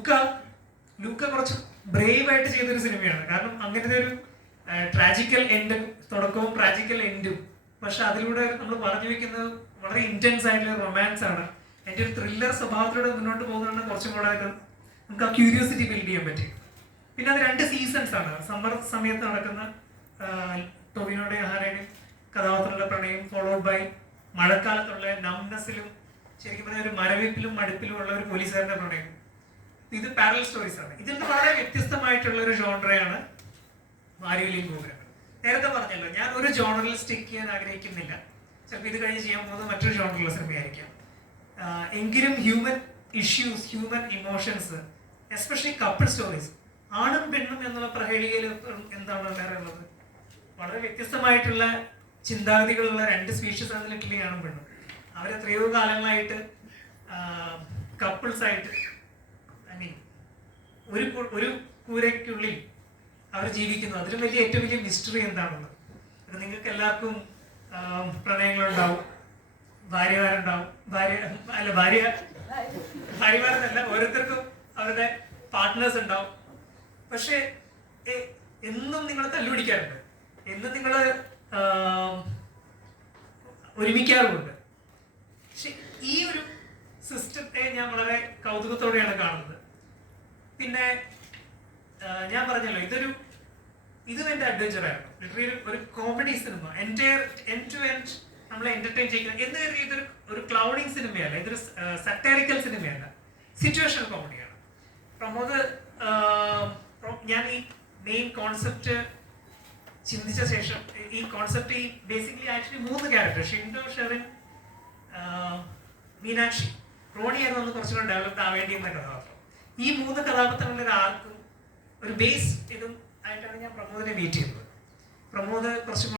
ലൂക്ക ലൂക്ക കുറച്ച് ബ്രേവ് ആയിട്ട് ചെയ്തൊരു സിനിമയാണ്. കാരണം അങ്ങനത്തെ ഒരു ട്രാജിക്കൽ എൻഡും തുടക്കവും ട്രാജിക്കൽ എൻഡും പക്ഷെ അതിലൂടെ നമ്മൾ പറഞ്ഞു വെക്കുന്നത് വളരെ ഇന്റൻസ് ആയിട്ടുള്ള റൊമാൻസ് ആണ്. എന്റെ ഒരു ത്രില്ലർ സ്വഭാവത്തിലൂടെ മുന്നോട്ട് പോകുന്നതാണ് കുറച്ചും കൂടെ നമുക്ക് ആ ക്യൂരിയോസിറ്റി ബിൽഡ് ചെയ്യാൻ പറ്റും. പിന്നെ അത് രണ്ട് സീസൺസ് ആണ്. സമ്മർ സമയത്ത് നടക്കുന്ന ടൊവിനോടെ ആഹാരയുടെ കഥാപാത്രങ്ങളുടെ പ്രണയം ഫോളോഡ് ബൈ മഴക്കാലത്തുള്ള നംനസിലും ശരിക്കും പറഞ്ഞാൽ ഒരു മരവിപ്പിലും മടുപ്പിലും ഉള്ള ഒരു പോലീസുകാരന്റെ പ്രണയം. ഇത് പാരൽ സ്റ്റോറീസ് ആണ്. ഇതിന്റെ വളരെ വ്യത്യസ്തമായിട്ടുള്ള ഒരു ജോൺറയാണ് മാരിയലിംഗ് പ്രോഗ്രാം നേരത്തെ പറഞ്ഞല്ലോ ഞാൻ ഒരു ജോണറിൽ സ്റ്റിക്ക് ചെയ്യാൻ ആഗ്രഹിക്കുന്നില്ല. ചിലപ്പോൾ ഇത് കഴിഞ്ഞ് ചെയ്യാൻ പോകുന്നത് മറ്റൊരു ജോണറിലുള്ള സിനിമയായിരിക്കാം എങ്കിലും human issues human emotions especially couple stories ആണും പെണ്ണും എന്നുള്ള പ്രഹേളികയിൽ എന്താണ് ഉള്ളത്? വളരെ വ്യത്യസ്തമായിട്ടുള്ള ചിന്താഗതികളുള്ള രണ്ട് ആണ് ലിറ്റലി ആണും പെണ്ണും. അവരെത്രയോ കാലങ്ങളായിട്ട് കപ്പിൾസ് ആയിട്ട് ഐ മീൻ ഒരു ഒരു കൂരയ്ക്കുള്ളിൽ അവർ ജീവിക്കുന്നു. അതിലും വലിയ ഏറ്റവും വലിയ മിസ്റ്ററി എന്താണെന്ന്. നിങ്ങൾക്ക് എല്ലാവർക്കും പ്രണയങ്ങളുണ്ടാവും. ഭാര്യമാരുണ്ടാവും. ഭാര്യ അല്ല ഭാര്യ ഭാര്യമാരെന്നല്ല ഓരോരുത്തർക്കും അവരുടെ പാർട്ട്നേഴ്സ് ഉണ്ടാവും. പക്ഷേ എന്നും നിങ്ങൾ തല്ലുപിടിക്കാറുണ്ട്. എന്നും നിങ്ങൾ ഒരുമിക്കാറുമുണ്ട്. പക്ഷെ ഈ ഒരു സിസ്റ്റത്തെ ഞാൻ വളരെ കൗതുകത്തോടെയാണ് കാണുന്നത്. പിന്നെ ഞാൻ പറഞ്ഞല്ലോ ഇതൊരു ഇതും എന്റെ അഡ്വഞ്ചർ ആയിരുന്നു ലിറ്ററലി ഒരു കോമഡി സിനിമ എന്റെ എൻ ടു നമ്മളെ എന്റർടൈൻ ചെയ്യുക എന്ന് കരുതി ഇതൊരു ഒരു ക്ലൗഡിങ് സിനിമയല്ല ഇതൊരു സറ്റാരിക്കൽ സിനിമയല്ല സിറ്റുവേഷൻ കോമഡിയാണ് പ്രമോദ് ഞാൻ ഈ മെയിൻ കോൺസെപ്റ്റ് ചിന്തിച്ച ശേഷം ഈ കോൺസെപ്റ്റ് ഈ ബേസിക്കലി ആക്ച്വലി മൂന്ന് ക്യാരക്ടർ ഷിൻഡോ ഷെറിൻ മീനാക്ഷി. മീനാക്ഷി റോണിയായിരുന്നു ഒന്ന് കുറച്ചുകൂടെ ഡെവലപ്ഡ് ആവേണ്ടിയിരുന്ന കഥാപാത്രം. ഈ മൂന്ന് കഥാപാത്രങ്ങളിൽ ഒരാൾക്കും ഒരു ബേസ് ഇതും ആയിട്ടാണ് ഞാൻ പ്രമോദിനെ മീറ്റ് ചെയ്യുന്നത്. പ്രമോദ് കുറച്ചും